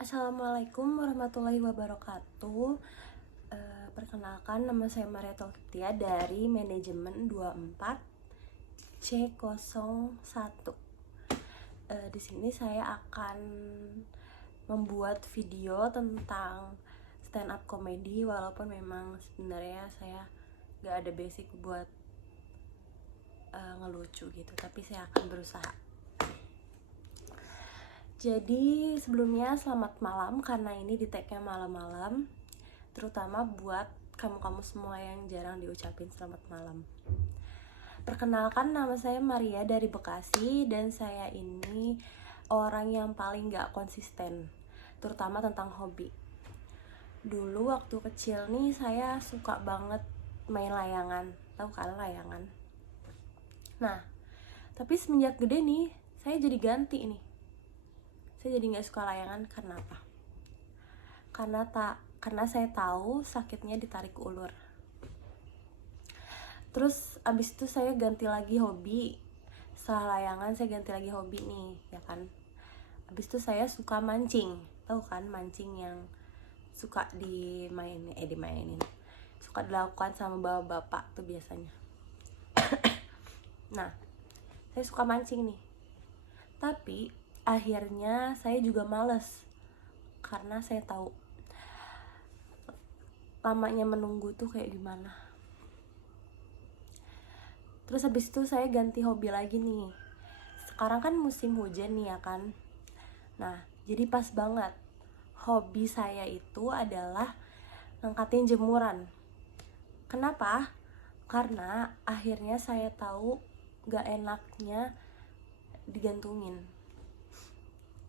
Assalamualaikum warahmatullahi wabarakatuh. Perkenalkan, nama saya Maria Taufia dari manajemen 24 C01. Di sini saya akan membuat video tentang stand up comedy, walaupun memang sebenarnya saya gak ada basic buat ngelucu gitu, tapi saya akan berusaha. Jadi sebelumnya selamat malam, karena ini di tag-nya malam-malam, terutama buat kamu-kamu semua yang jarang diucapin selamat malam. Perkenalkan, nama saya Maria dari Bekasi, dan saya ini orang yang paling gak konsisten, terutama tentang hobi. Dulu waktu kecil nih saya suka banget main layangan, tahu kan layangan? Nah, tapi semenjak gede nih saya jadi ganti nih. Saya jadi gak suka layangan. Karena apa? Karena saya tahu sakitnya ditarik ulur. Terus abis itu saya ganti lagi hobi. Setelah layangan saya ganti lagi hobi nih, ya kan. Abis itu saya suka mancing. Tahu kan mancing yang suka dimainin. Suka dilakukan sama bapak-bapak tuh biasanya. Nah, saya suka mancing nih. Tapi akhirnya saya juga males, karena saya tahu lamanya menunggu tuh kayak gimana. Terus habis itu saya ganti hobi lagi nih. Sekarang kan musim hujan nih ya kan. Nah, jadi pas banget. Hobi saya itu adalah ngangkatin jemuran. Kenapa? Karena akhirnya saya tahu gak enaknya digantungin.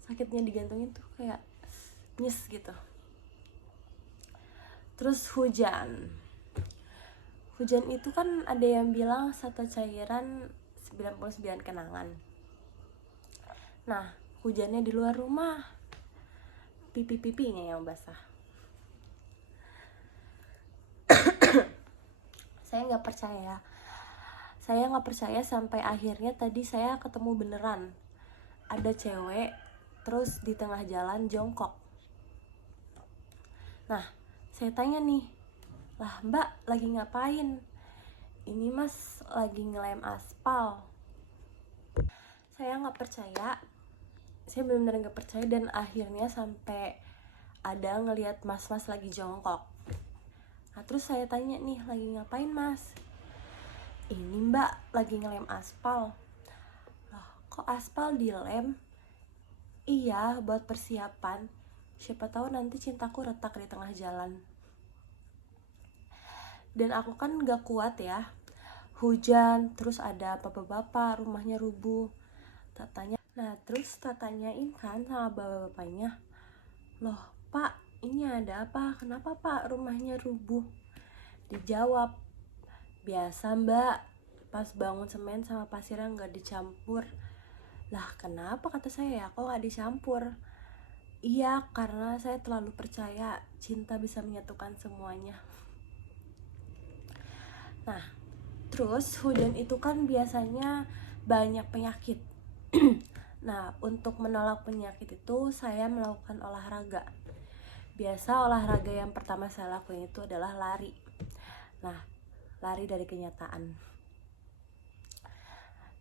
Sakitnya digantungin tuh kayak nyes gitu. Terus hujan itu kan ada yang bilang satu cairan 99 kenangan. Nah, hujannya di luar rumah, pipi-pipinya yang basah. Saya nggak percaya sampai akhirnya tadi saya ketemu beneran. Ada cewek terus di tengah jalan jongkok. Nah, saya tanya nih, "Lah mbak, lagi ngapain?" "Ini mas, lagi ngelem aspal." Saya benar-benar nggak percaya, dan akhirnya sampai ada ngelihat mas-mas lagi jongkok. Nah, terus saya tanya nih, "Lagi ngapain mas?" "Ini mbak, lagi ngelem aspal." "Loh, kok aspal dilem?" "Iya, buat persiapan. Siapa tahu nanti cintaku retak di tengah jalan." Dan aku kan gak kuat ya. Hujan, terus ada bapak-bapak rumahnya rubuh. Terus tanyain kan sama bapak-bapaknya, "Loh pak, ini ada apa? Kenapa pak rumahnya rubuh?" Dijawab, "Biasa mbak, pas bangun semen sama pasirnya gak dicampur." "Lah kenapa?" kata saya, "kok gak dicampur?" "Iya, karena saya terlalu percaya cinta bisa menyatukan semuanya." Nah, terus hujan itu kan biasanya banyak penyakit. Nah, untuk menolak penyakit itu saya melakukan olahraga. Biasa olahraga yang pertama saya lakukan itu adalah lari. Nah, lari dari kenyataan.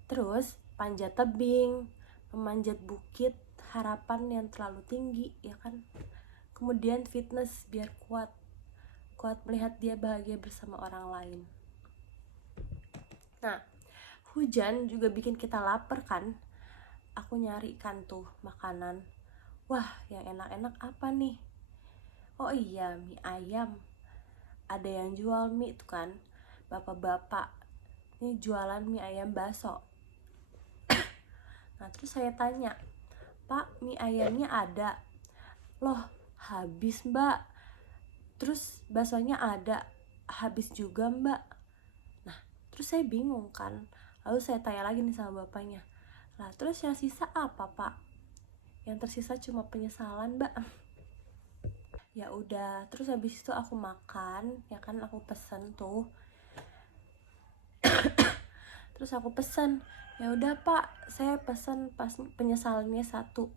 Terus panjat tebing, memanjat bukit harapan yang terlalu tinggi, ya kan. Kemudian fitness biar kuat melihat dia bahagia bersama orang lain. Nah, hujan juga bikin kita lapar kan. Aku nyari kan tuh makanan. Wah, yang enak-enak apa nih? Oh iya, mie ayam. Ada yang jual mie tuh kan, bapak-bapak. Ini jualan mie ayam baso. Nah, terus saya tanya, "Pak, mie ayamnya ada?" "Loh, habis mbak." "Terus baksonya ada?" "Habis juga mbak." Nah, terus saya bingung kan. Lalu saya tanya lagi nih sama bapaknya, "Lah, terus yang sisa apa pak?" "Yang tersisa cuma penyesalan mbak." Ya udah, terus habis itu aku makan, ya kan, aku pesen tuh. Terus aku pesen, "Ya udah pak, saya pesen pas penyesalannya 1."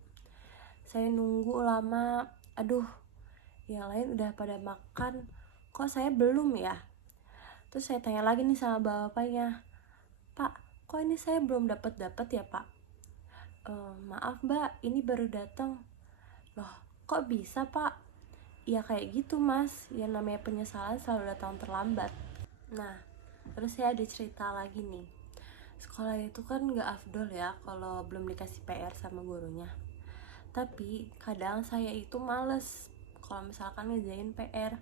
Saya nunggu lama, aduh yang lain udah pada makan, kok saya belum ya. Terus saya tanya lagi nih sama bapaknya, Pak, kok ini saya belum dapat ya Pak? Maaf Mbak, ini baru datang. Loh, kok bisa Pak? Ya kayak gitu Mas, yang namanya penyesalan selalu datang terlambat. Nah, terus saya ada cerita lagi nih. Sekolah itu kan gak afdol ya kalau belum dikasih PR sama gurunya. Tapi kadang saya itu males kalau misalkan ngerjain PR.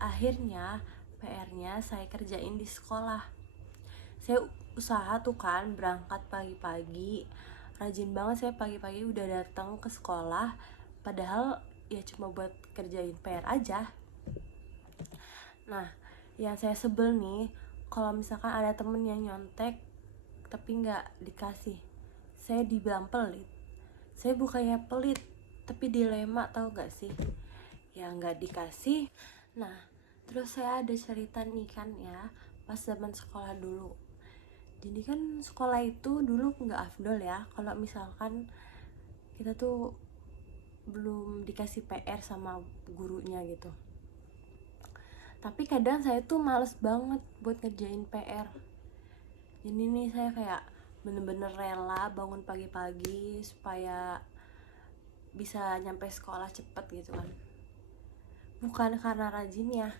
Akhirnya PR-nya saya kerjain di sekolah. Saya usaha tuh kan berangkat pagi-pagi, rajin banget saya pagi-pagi udah datang ke sekolah, padahal ya cuma buat kerjain PR aja. Nah, yang saya sebel nih, kalau misalkan ada temen yang nyontek tapi nggak dikasih, saya dibilang pelit. Saya bukannya pelit, tapi dilema, tau gak sih? Ya nggak dikasih. Nah, terus saya ada cerita nih kan ya, pas zaman sekolah dulu. Jadi kan sekolah itu dulu nggak afdol ya, kalau misalkan kita tuh belum dikasih PR sama gurunya gitu. Tapi kadang saya tuh males banget buat ngerjain PR. Jadi nih saya kayak bener-bener rela bangun pagi-pagi supaya bisa nyampe sekolah cepet gitu kan. Bukan karena rajin ya,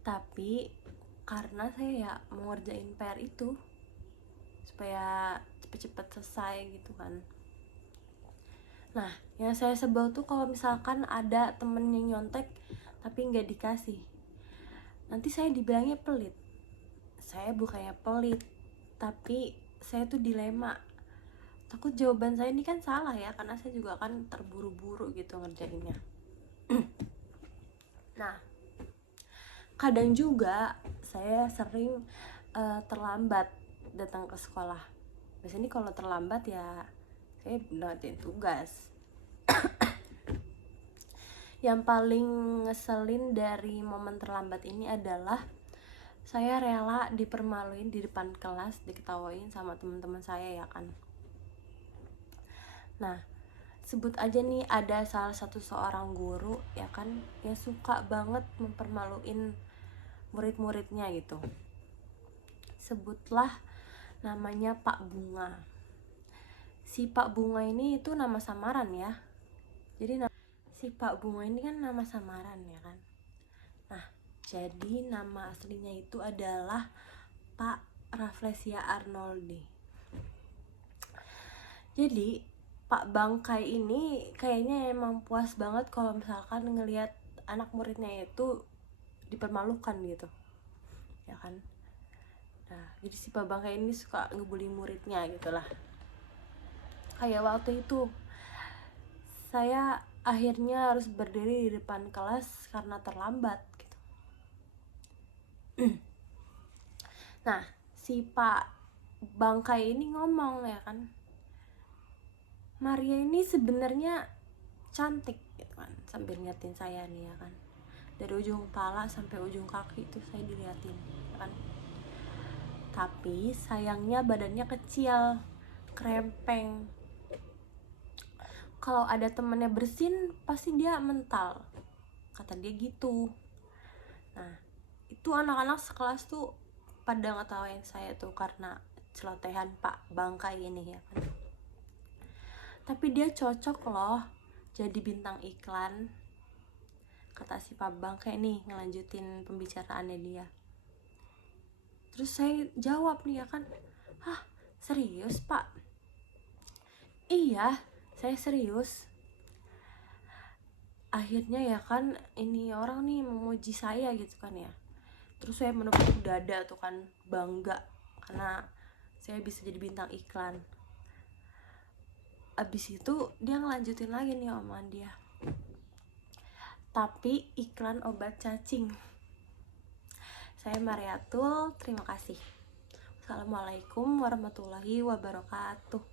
tapi karena saya ya mau ngerjain PR itu supaya cepet-cepet selesai gitu kan. Nah, yang saya sebel tuh kalau misalkan ada temen yang nyontek tapi nggak dikasih, nanti saya dibilangnya pelit. Saya bukannya pelit, tapi saya tuh dilema. Takut jawaban saya ini kan salah ya, karena saya juga kan terburu-buru gitu ngerjainnya. Nah, kadang juga saya sering terlambat datang ke sekolah. Biasanya kalau terlambat ya saya ngelakuin tugas. Yang paling ngeselin dari momen terlambat ini adalah saya rela dipermaluin di depan kelas, diketawain sama teman-teman saya ya kan. Nah, sebut aja nih ada salah satu seorang guru ya kan, yang suka banget mempermaluin murid-muridnya gitu. Sebutlah namanya Pak Bunga. Si Pak Bunga ini itu nama samaran ya. Jadi si Pak Bunga ini kan nama samaran ya kan. Nah, jadi nama aslinya itu adalah Pak Rafflesia Arnoldi. Jadi Pak Bangkai ini kayaknya emang puas banget kalau misalkan ngelihat anak muridnya itu dipermalukan gitu ya kan. Nah, jadi si Pak Bangkai ini suka ngebully muridnya gitulah. Kayak waktu itu saya akhirnya harus berdiri di depan kelas karena terlambat gitu. Nah, si Pak Bangkai ini ngomong ya kan, Maria ini sebenarnya cantik gitu kan, sambil ngeliatin saya nih ya kan. Dari ujung kepala sampai ujung kaki itu saya diliatin ya kan. Tapi sayangnya badannya kecil, krempeng. Kalau ada temennya bersin pasti dia mental, kata dia gitu. Nah, itu anak-anak sekelas tuh pada ngetawain saya tuh karena celotehan Pak Bangkai ini ya kan. Tapi dia cocok loh jadi bintang iklan, kata si Pak Bangkai nih ngelanjutin pembicaraannya dia. Terus saya jawab nih ya kan, hah serius Pak? Iya, saya serius. Akhirnya ya kan ini orang nih memuji saya gitu kan ya. Terus saya menepuk dada tuh kan, bangga karena saya bisa jadi bintang iklan. Abis itu dia ngelanjutin lagi nih omongan dia, tapi iklan obat cacing. Saya Mariatul, terima kasih. Assalamualaikum warahmatullahi wabarakatuh.